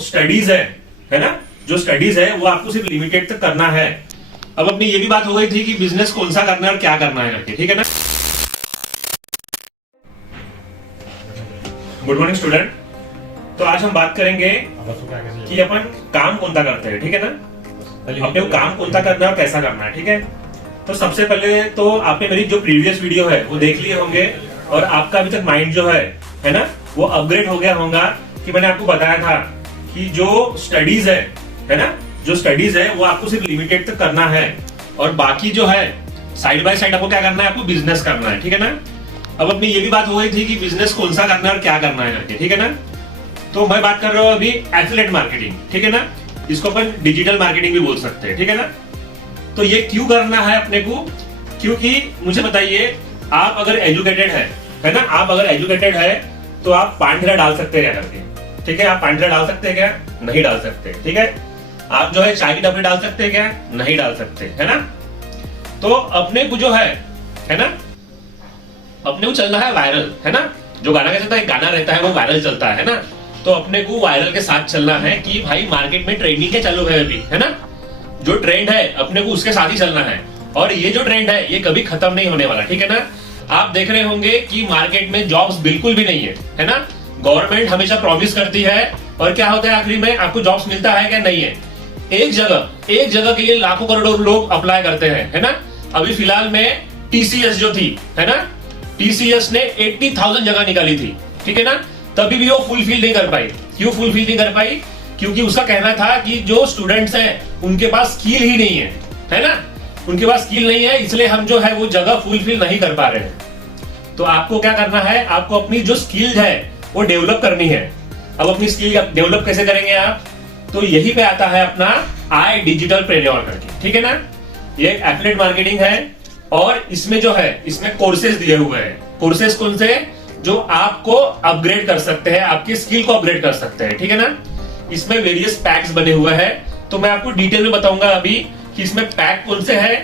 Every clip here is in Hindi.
स्टडीज है ना, जो स्टडीज है वो आपको सिर्फ लिमिटेड तक करना है। अब अपनी ये भी बात हो गई थी कि बिजनेस कौन सा करना है और क्या करना है करके, ठीक है ना। Good morning student. तो आज हम बात करेंगे कि अपन काम कौन सा करते हैं, ठीक है ना। अपने को काम कौन सा करना है और कैसा करना है, ठीक है। तो सबसे पहले तो आपने मेरी जो प्रीवियस वीडियो है वो देख लिए होंगे और आपका अभी तक माइंड जो है ना, वो अपग्रेड हो गया होगा कि मैंने आपको बताया था कि जो स्टडीज है ना, जो स्टडीज है वो आपको सिर्फ लिमिटेड तक करना है और बाकी जो है साइड बाय साइड आपको क्या करना है, आपको बिजनेस करना है, ठीक है ना। अब अपनी ये भी बात हो गई थी कि बिजनेस कौन सा करना है और क्या करना है करके, ठीक है ना। तो मैं बात कर रहा हूँ अभी एफिलिएट मार्केटिंग, ठीक है ना। इसको अपन डिजिटल मार्केटिंग भी बोल सकते हैं, ठीक है ना। तो ये क्यों करना है अपने को, क्योंकि मुझे बताइए, आप अगर एजुकेटेड है ना, आप अगर एजुकेटेड है तो आप पांठरा डाल सकते हैं क्या करके, ठीक है। आप पांठरा डाल सकते हैं क्या? नहीं डाल सकते, ठीक है। आप जो है चाय की टपरी डाल सकते हैं क्या? नहीं डाल सकते, है ना। तो अपने को जो है ना, अपने को चलना है वायरल, है ना। जो गाना कहता है, गाना रहता है वो वायरल चलता है ना। तो अपने को वायरल के साथ चलना है कि भाई मार्केट में ट्रेंडिंग क्या चालू है अभी, है ना। जो ट्रेंड है अपने को उसके साथ ही चलना है और ये जो ट्रेंड है ये कभी खत्म नहीं होने वाला, ठीक है ना। आप देख रहे होंगे कि मार्केट में जॉब्स बिल्कुल भी नहीं है ना। गवर्नमेंट हमेशा प्रॉमिस करती है और क्या होता है आखिरी में, आपको जॉब्स मिलता है क्या? नहीं है। एक जगह के लिए लाखों करोड़ों लोग अप्लाई करते हैं, है ना। अभी फिलहाल में टीसीएस जो थी, है ना, टीसीएस ने 80,000 जगह निकाली थी, ठीक है ना। तभी भी वो फुलफिल नहीं कर पाई। क्यों फुलफिल नहीं कर पाई? क्योंकि उसका कहना था कि जो स्टूडेंट्स हैं उनके पास स्किल ही नहीं है ना। उनके पास स्किल नहीं है, इसलिए हम जो है वो जगह फुलफिल नहीं कर पा रहे हैं। तो आपको क्या करना है, आपको अपनी जो स्किल है वो डेवलप करनी है। अब अपनी स्किल डेवलप कैसे करेंगे आप? तो यही पे आता है अपना आई डिजिटल प्रेन्योर करके, ठीक है ना। ये एफिलिएट मार्केटिंग है और इसमें जो है, इसमें कोर्सेज दिए हुए हैं। कोर्सेज कौन से? जो आपको अपग्रेड कर सकते हैं, आपकी स्किल को अपग्रेड कर सकते हैं, ठीक है ना। इसमें वेरियस पैक्स बने हुए हैं, तो मैं आपको डिटेल में बताऊंगा अभी कि इसमें पैक कौन से है,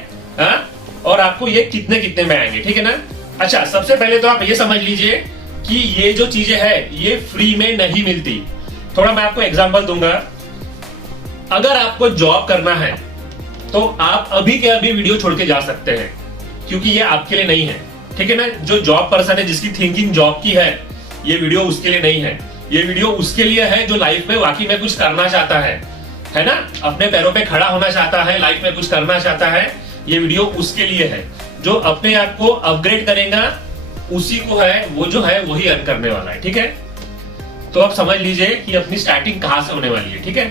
और आपको ये कितने कितने में आएंगे, ठीक है ना। अच्छा, सबसे पहले तो आप ये समझ लीजिए कि ये जो चीजें है ये फ्री में नहीं मिलती। थोड़ा मैं आपको एग्जांपल दूंगा। अगर आपको जॉब करना है तो आप अभी के अभी वीडियो छोड़ के जा सकते हैं, क्योंकि ये आपके लिए नहीं है, ठीक है ना। जो जॉब पर्सन है, जिसकी थिंकिंग जॉब की है, ये वीडियो उसके लिए नहीं है। ये वीडियो उसके लिए है जो लाइफ में वाकई में कुछ करना चाहता है ना, अपने पैरों पे खड़ा होना चाहता है, लाइफ में कुछ करना चाहता है। ये वीडियो उसके लिए है। जो अपने आप को अपग्रेड करेगा उसी को है, वो जो है वही अर्न करने वाला है, ठीक है। तो आप समझ लीजिए कि अपनी स्टार्टिंग कहां से होने वाली है, ठीक है।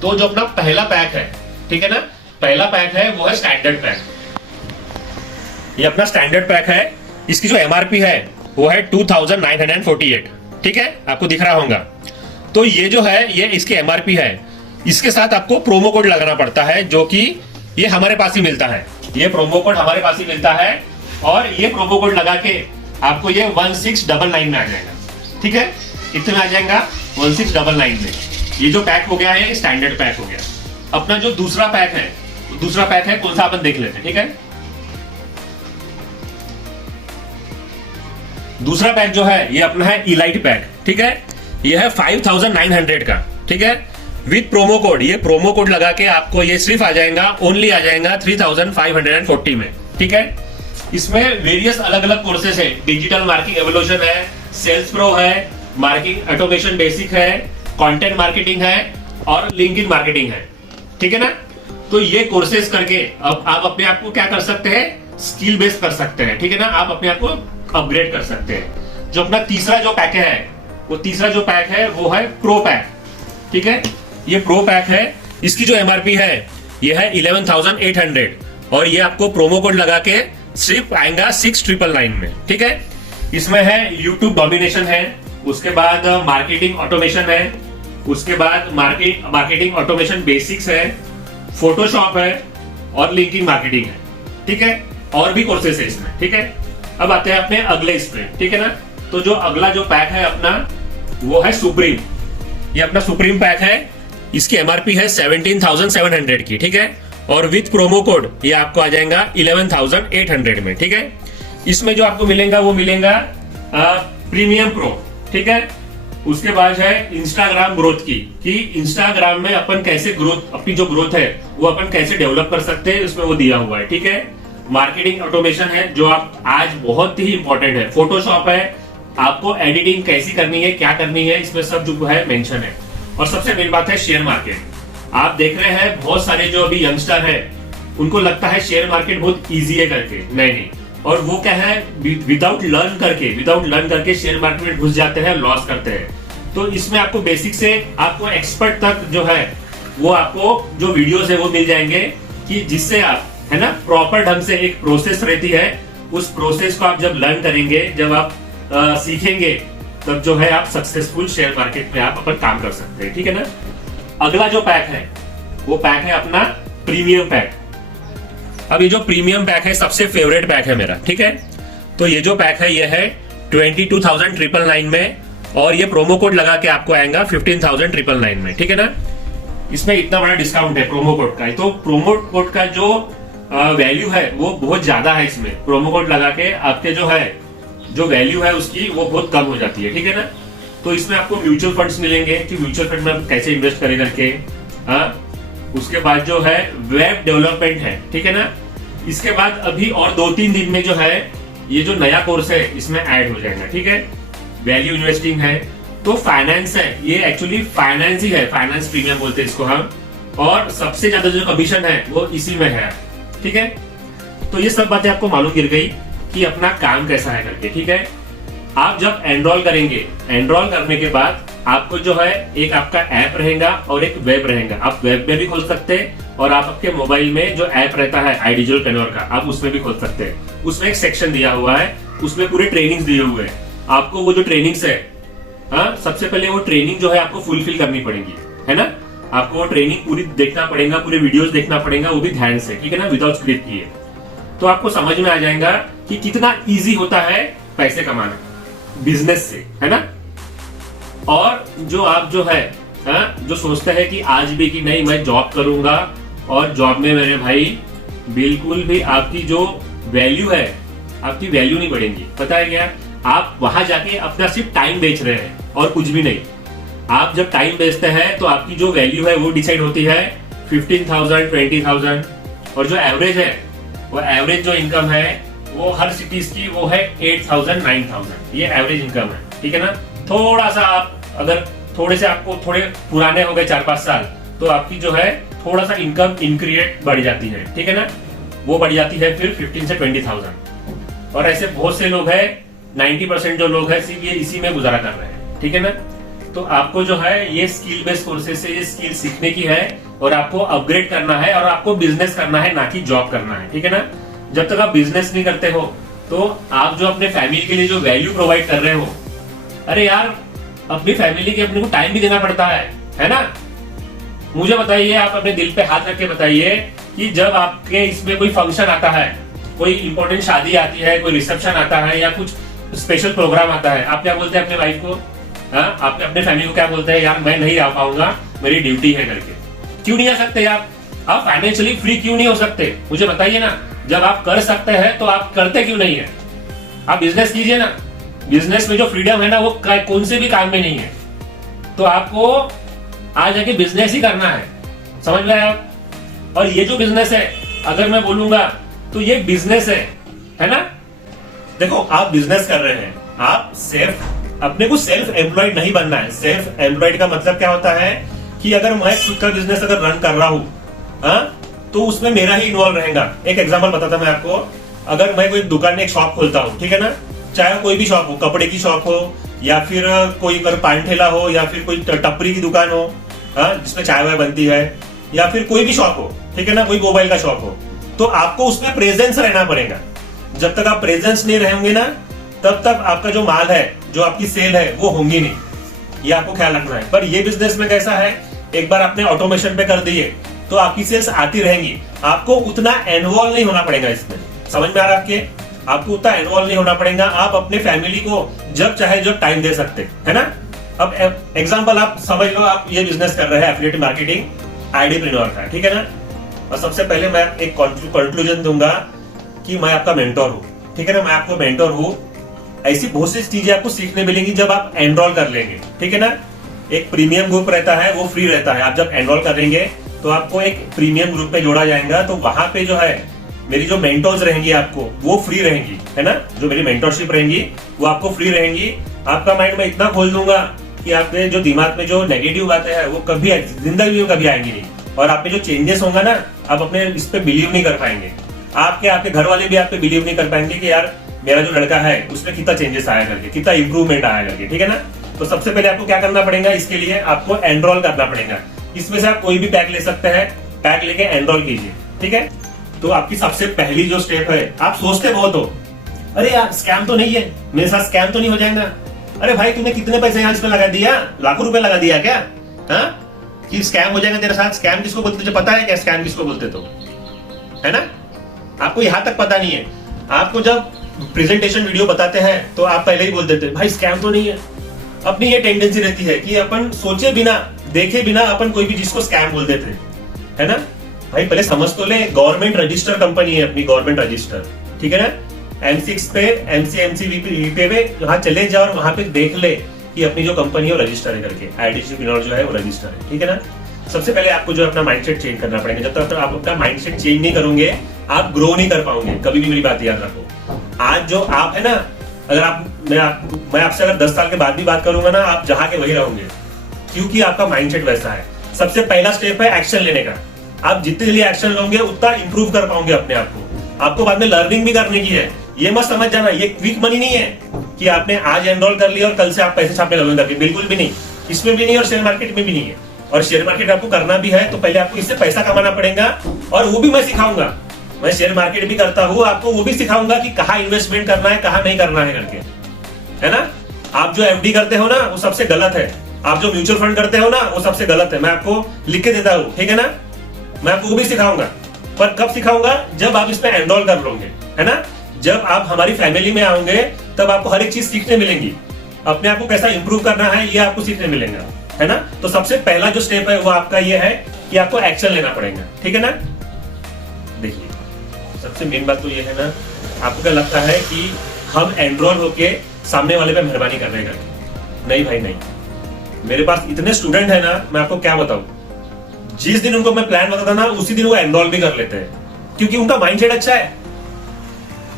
तो जो अपना पहला पैक है, ठीक है ना, पहला पैक है वो है स्टैंडर्ड पैक। ये अपना स्टैंडर्ड पैक है। इसकी जो एमआरपी है वो है 2948, ठीक है, आपको दिख रहा होगा। तो ये जो है ये इसकी एमआरपी है। इसके साथ आपको प्रोमो कोड लगाना पड़ता है, जो कि ये हमारे पास ही मिलता है। ये प्रोमो कोड हमारे पास ही मिलता है और ये प्रोमो कोड लगा के आपको ये 1699 में आ जाएगा, ठीक है। कितने में आ जाएगा? 1699 में। ये जो पैक हो गया है स्टैंडर्ड पैक हो गया। अपना जो दूसरा पैक है कौन सा, अपन देख लेते हैं, ठीक है। दूसरा पैक जो है ये अपना है इलाइट पैक, ठीक है। ये है 5900 का, ठीक है, विद प्रोमो कोड। ये प्रोमो कोड लगा के आपको ये सिर्फ आ जाएगा, ओनली आ जाएगा 3540 में, ठीक है। इसमें वेरियस अलग अलग कोर्सेस है। डिजिटल मार्केटिंग एवोल्यूशन है, सेल्स प्रो है, मार्केटिंग ऑटोमेशन बेसिक है, कंटेंट मार्केटिंग है और लिंक्डइन मार्केटिंग है, ठीक है ना। तो ये कोर्सेस करके अब आप अपने आप को क्या कर सकते हैं, स्किल बेस कर सकते हैं, ठीक है ना। आप अपने आप को अपग्रेड कर सकते हैं। जो अपना तीसरा जो पैक है, वो तीसरा जो पैक है वो है प्रो पैक, ठीक है। ये प्रो पैक है। इसकी जो एमआरपी है ये है 11,800 और ये आपको प्रोमो कोड लगा के सिर्फ आएगा 6,999 में, ठीक है। इसमें है यूट्यूब डोमिनेशन है, उसके बाद मार्केटिंग ऑटोमेशन है, उसके बाद मार्केटिंग ऑटोमेशन बेसिक्स है, फोटोशॉप है और लिंकिंग मार्केटिंग है, ठीक है। और भी कोर्सेस है इसमें, ठीक है। अब आते हैं अपने अगले इस पे, ठीक है ना। तो जो अगला जो पैक है अपना वो है सुप्रीम। ये अपना सुप्रीम पैक है। इसकी एमआरपी है 17,700 की, ठीक है। और विथ प्रोमो कोड ये आपको आ जाएगा 11,800 में, ठीक है। इसमें जो आपको मिलेगा वो मिलेगा प्रीमियम प्रो, ठीक है। उसके बाद है इंस्टाग्राम ग्रोथ की, कि इंस्टाग्राम में अपन कैसे ग्रोथ, अपनी जो ग्रोथ है वो अपन कैसे डेवलप कर सकते हैं, उसमें वो दिया हुआ है। ठीक है, मार्केटिंग ऑटोमेशन है जो आप आज बहुत ही इंपॉर्टेंट है, फोटोशॉप है, आपको एडिटिंग कैसी करनी है, क्या करनी है, इसमें सब जो है मेंशन है। और सबसे मेन बात है शेयर मार्केट। आप देख रहे हैं बहुत सारे जो अभी यंगस्टर है उनको लगता है शेयर मार्केट बहुत इजी है करके, नहीं, और वो क्या है विदाउट लर्न करके शेयर मार्केट में घुस जाते हैं, लॉस करते हैं। तो इसमें आपको बेसिक से आपको एक्सपर्ट तक जो है वो आपको जो वीडियोस है वो मिल जाएंगे, कि जिससे आप है ना प्रॉपर ढंग से एक प्रोसेस रहती है, उस प्रोसेस को आप जब लर्न करेंगे, जब आप सीखेंगे, तब जो है आप सक्सेसफुल शेयर मार्केट में आप अपन काम कर सकते हैं। ठीक है ना। अगला जो पैक है वो पैक है अपना प्रीमियम पैक। अब ये जो प्रीमियम पैक है सबसे फेवरेट पैक है मेरा। ठीक है, तो ये जो पैक है ये है 22,999 में, और ये प्रोमो कोड लगा के आपको आएगा 15,999 में। ठीक है ना, इसमें इतना बड़ा डिस्काउंट है प्रोमो कोड का। तो प्रोमो कोड का जो वैल्यू है वो बहुत ज्यादा है, इसमें प्रोमो कोड लगा के आपके जो है जो वैल्यू है उसकी वो बहुत कम हो जाती है। ठीक है ना, तो इसमें आपको म्यूचुअल फंड्स मिलेंगे कि म्यूचुअल फंड में आप कैसे इन्वेस्ट करें करके। उसके बाद जो है वेब डेवलपमेंट है। ठीक है ना, इसके बाद अभी और 2-3 दिन में जो है ये जो नया कोर्स है इसमें ऐड हो जाएगा। ठीक है, वैल्यू इन्वेस्टिंग है, तो फाइनेंस है, ये एक्चुअली फाइनेंस ही है, फाइनेंस प्रीमियम बोलते हैं इसको हम, और सबसे ज्यादा जो कमीशन है वो इसी में है। ठीक है, तो ये सब बातें आपको मालूम गिर गई कि अपना काम कैसा है करके। ठीक है, आप जब एनरोल करेंगे, एनरोल करने के बाद आपको जो है एक आपका ऐप रहेगा और एक वेब रहेगा। आप वेब में भी खोल सकते हैं, और आप आपके मोबाइल में जो ऐप रहता है iDigitalPreneur का, आप उसमें भी खोल सकते हैं। उसमें एक सेक्शन दिया हुआ है, उसमें पूरे ट्रेनिंग्स दिए हुए हैं। आपको वो जो ट्रेनिंग्स है, सबसे पहले वो ट्रेनिंग जो है आपको फुलफिल करनी पड़ेगी, है ना। आपको वो ट्रेनिंग पूरी देखना पड़ेगा, पूरे वीडियोस देखना पड़ेगा, वो भी ध्यान से। ठीक है ना, विदाउट स्क्रिप्ट किए, तो आपको समझ में आ जाएगा कि कितना इजी होता है पैसे कमाना बिजनेस से, है ना। और जो आप जो है जो सोचते हैं कि आज भी कि नहीं मैं जॉब करूंगा, और जॉब में मेरे भाई बिल्कुल भी आपकी जो वैल्यू है, आपकी वैल्यू नहीं बढ़ेगी। पता है क्या, आप वहां जाके अपना सिर्फ टाइम बेच रहे हैं और कुछ भी नहीं। आप जब टाइम बेचते हैं तो आपकी जो वैल्यू है वो डिसाइड होती है 15,000, 20,000, और जो एवरेज है वो एवरेज जो इनकम है वो हर सिटीज की वो है 8,000, 9,000, ये एवरेज इनकम है। ठीक है ना, थोड़ा सा आप अगर थोड़े से आपको थोड़े पुराने हो गए 4-5 साल, तो आपकी जो है थोड़ा सा इनकम इंक्रीट बढ़ जाती है। ठीक है ना, वो बढ़ जाती है फिर 15 से 20,000। और ऐसे बहुत से लोग हैं, 90% जो लोग हैं सिर्फ ये इसी में गुजारा कर रहे हैं। ठीक है ना, तो आपको जो है ये स्किल बेस्ड कोर्सेज से ये स्किल सीखने की है, और आपको अपग्रेड करना है, और आपको बिजनेस करना है, ना कि जॉब करना है। ठीक है ना, जब तक आप बिजनेस नहीं करते हो तो आप जो अपने फैमिली के लिए जो वैल्यू प्रोवाइड कर रहे हो, अरे यार अपनी फैमिली के अपने को टाइम भी देना पड़ता है ना। मुझे बताइए, आप अपने दिल पे हाथ रख के बताइए कि जब आपके इसमें कोई फंक्शन आता है, कोई इंपॉर्टेंट शादी आती है, कोई रिसेप्शन आता है, या कुछ स्पेशल प्रोग्राम आता है, आप क्या बोलते हैं अपने वाइफ को? आप अपने फैमिली को क्या बोलते हैं? यार मैं नहीं आ पाऊंगा, मेरी ड्यूटी है करके। क्यों नहीं आ सकते आप फाइनेंशियली फ्री क्यों नहीं हो सकते? मुझे बताइए ना। जब आप कर सकते हैं तो आप करते क्यों नहीं है? आप बिजनेस कीजिए ना। बिजनेस में जो फ्रीडम है ना वो कौन से भी काम में नहीं है। तो आपको आज जाके बिजनेस ही करना है, समझ में आया? और ये जो बिजनेस है, अगर मैं बोलूंगा तो ये बिजनेस है ना। देखो आप बिजनेस कर रहे हैं, आप अपने को सेल्फ एम्प्लॉयड नहीं बनना है। सेल्फ एम्प्लॉयड का मतलब क्या होता है कि अगर मैं खुद का बिजनेस अगर रन कर रहा हूँ तो उसमें मेरा ही इन्वॉल्व रहेगा। एक एग्जांपल बताता मैं आपको। अगर मैं कोई दुकान में एक शॉप खोलता हूँ, ठीक है ना, चाहे कोई भी शॉप हो, कपड़े की शॉप हो, या फिर कोई पान ठेला हो, या फिर कोई टपरी की दुकान हो जिसमें चाय वाय बनती है, या फिर कोई भी शॉप हो, ठीक है ना, कोई मोबाइल का शॉप हो, तो आपको उसमें प्रेजेंस रहना पड़ेगा। जब तक आप प्रेजेंस नहीं रहेंगे ना, तब तक आपका जो माल है, जो आपकी सेल है, वो होंगी नहीं। ये आपको ख्याल रखना है। पर ये बिजनेस में कैसा है, एक बार आपने ऑटोमेशन पे कर दिए तो आपकी सेल्स आती रहेंगी, आपको उतना इन्वॉल्व नहीं होना पड़ेगा इसमें। समझ में आ रहा है आपको उतना इन्वॉल्व नहीं होना पड़ेगा। आप अपने फैमिली को जब चाहे जब टाइम दे सकते है ना। अब एग्जांपल आप समझ लो, आप ये बिजनेस कर रहे हैं एफिलिएट मार्केटिंग आईडीप्रेन्योर का, ठीक है ना। और सबसे पहले मैं एक कंक्लूजन दूंगा कि मैं आपका मेंटोर हूँ, ठीक है ना। मैं आपको मेंटोर हूँ ऐसी बहुत सी चीजें आपको सीखने मिलेंगी जब आप एनरोल कर लेंगे, ठीक है ना। एक प्रीमियम ग्रुप रहता है, वो फ्री रहता है। आप जब एनरोल करेंगे तो आपको एक प्रीमियम ग्रुप में जोड़ा जाएगा, तो वहां पे जो है मेरी जो मेंटोर्स रहेंगी आपको वो फ्री रहेंगी, है ना। जो मेरी मेंटोरशिप रहेंगी वो आपको फ्री रहेंगी। आपका माइंड में इतना खोल दूंगा कि आपके जो दिमाग में जो नेगेटिव बातें हैं वो कभी जिंदगी में कभी आएंगी नहीं, और आप में जो चेंजेस होगा ना, आप अपने इस पे बिलीव नहीं कर पाएंगे। आपके घर वाले भी आप पे बिलीव नहीं कर पाएंगे कि यार मेरा जो लड़का है उसमें कितना चेंजेस आया करके, कितना इंप्रूवमेंट आया करके, ठीक है ना। तो सबसे पहले आपको क्या करना पड़ेगा, इसके लिए आपको एनरोल करना पड़ेगा। इसमें से आप कोई भी पैक ले सकते हैं, पैक लेके एनरोल कीजिए, ठीक है। तो आपकी सबसे पहली जो स्टेप है, आप सोचते बहुत हो, अरे यार स्कैम तो नहीं है, मेरे साथ स्कैम तो नहीं हो जाएगा। अरे भाई तूने कितने पैसे यहाँ इसमें लगा दिया, लाखों रुपए लगा दिया क्या, हाँ कि स्कैम हो जाएगा तेरे साथ। स्कैम किसको बोलते, तुझे पता है क्या स्कैम किसको बोलते, तो है ना। आपको यहाँ तक पता नहीं है। आपको जब प्रेजेंटेशन वीडियो बताते हैं तो आप पहले ही बोल देते हैं भाई स्कैम तो नहीं है। अपनी ये टेंडेंसी रहती है कि अपन सोचे बिना देखे बिना अपन कोई भी चीज को स्कैम बोल देते हैं, है ना। भाई पहले समझ तो ले, गवर्नमेंट रजिस्टर कंपनी है अपनी, गवर्नमेंट रजिस्टर, ठीक है ना। M6 पे MCMCVP पे वहां चले जाओ और वहां पे देख ले कि अपनी जो कंपनी है वो रजिस्टर है करके, IDC पिनोर जो है वो रजिस्टर है, ठीक है ना। सबसे पहले आपको जो अपना माइंडसेट चेंज करना पड़ेगा। जब तक आप अपना माइंडसेट चेंज नहीं करोगे आप ग्रो नहीं कर पाओगे कभी भी। मेरी बात याद रखो, आज जो आप है ना, अगर मैं आपसे अगर 10 साल के बाद भी बात करूंगा ना, आप जहां के वही रहोगे, क्योंकि आपका माइंडसेट वैसा है। सबसे पहला स्टेप है एक्शन लेने का। आप जितने जल्दी एक्शन लोगे उतना इंप्रूव कर पाओगे अपने आप को। आपको बाद में लर्निंग भी करने की है। ये मत समझ जाना ये क्विक मनी नहीं है कि आपने आज एनरोल कर लिया और कल से आप पैसे छापने लगेंगे, बिल्कुल भी नहीं। इसमें भी नहीं और शेयर मार्केट में भी नहीं है। और शेयर मार्केट आपको करना भी है तो पहले आपको इससे पैसा कमाना पड़ेगा, और वो भी मैं सिखाऊंगा। मैं शेयर मार्केट भी करता हूँ, आपको वो भी सिखाऊंगा कि कहाँ इन्वेस्टमेंट करना है कहाँ नहीं करना है करके, है ना। आप जो FD करते हो ना वो सबसे गलत है, आप जो म्यूचुअल फंड करते हो ना वो सबसे गलत है। मैं आपको लिख के देता हूँ, ठीक है ना। मैं आपको वो भी सिखाऊंगा, पर कब सिखाऊंगा, जब आप इसमें एनरोल कर लोगे, है ना। जब आप हमारी फैमिली में आओगे तब आपको हर एक चीज सीखने मिलेंगी। अपने आप को कैसा इंप्रूव करना है ये आपको सीखने मिलेगा, है ना। तो सबसे पहला जो स्टेप है वो आपका ये है कि आपको एक्शन लेना पड़ेगा, ठीक है ना। देखिए सबसे मेन बात तो ये है ना, आपको क्या लगता है कि हम एनरोल होके सामने वाले पे मेहरबानी कर रहे हैं? नहीं भाई नहीं। मेरे पास इतने स्टूडेंट है ना, मैं आपको क्या बताऊं, जिस दिन उनको मैं प्लान बताता ना उसी दिन वो एनरोल भी कर लेते हैं, क्योंकि उनका माइंडसेट अच्छा है।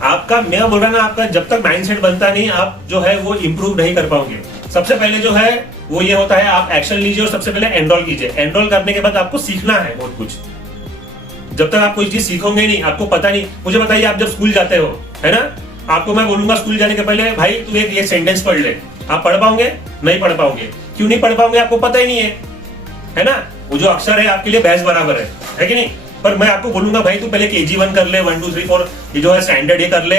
आपका मैं बोल रहा ना, आपका जब तक माइंडसेट बनता नहीं आप जो है वो इंप्रूव नहीं कर पाओगे। सबसे पहले जो है वो ये होता है आप एक्शन लीजिए और सबसे पहले एनरोल कीजिए। एनरोल करने के बाद आपको सीखना है बहुत कुछ। जब तक आप कोई चीज सीखोगे नहीं, आपको पता नहीं। मुझे बताइए आप जब स्कूल जाते हो, है ना, आपको मैं बोलूंगा स्कूल जाने के पहले भाई तू एक ये सेंटेंस पढ़ ले, आप पढ़ पाओगे? नहीं पढ़ पाओगे। क्यों नहीं पढ़ पाओगे? आपको पता ही नहीं है ना। वो जो अक्षर है आपके लिए भैंस बराबर है कि नहीं। पर मैं आपको बोलूंगा भाई तू पहले KG1 कर ले, 1 2 3 4 ये जो है स्टैंडर्ड ये कर ले,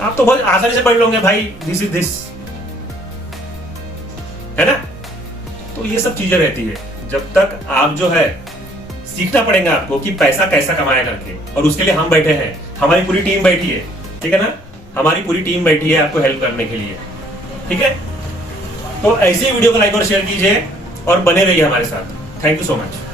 आप तो बहुत आसानी से पढ़ लोगे भाई, दिस इज दिस, है ना। तो ये सब चीजें रहती है। जब तक आप जो है सीखना पड़ेगा आपको कि पैसा कैसा कमाया करके, और उसके लिए हम बैठे हैं, हमारी पूरी टीम बैठी है, ठीक है ना। हमारी पूरी टीम बैठी है आपको हेल्प करने के लिए, ठीक है। तो ऐसे ही वीडियो को लाइक और शेयर कीजिए और बने रहिए हमारे साथ। Thank you so much.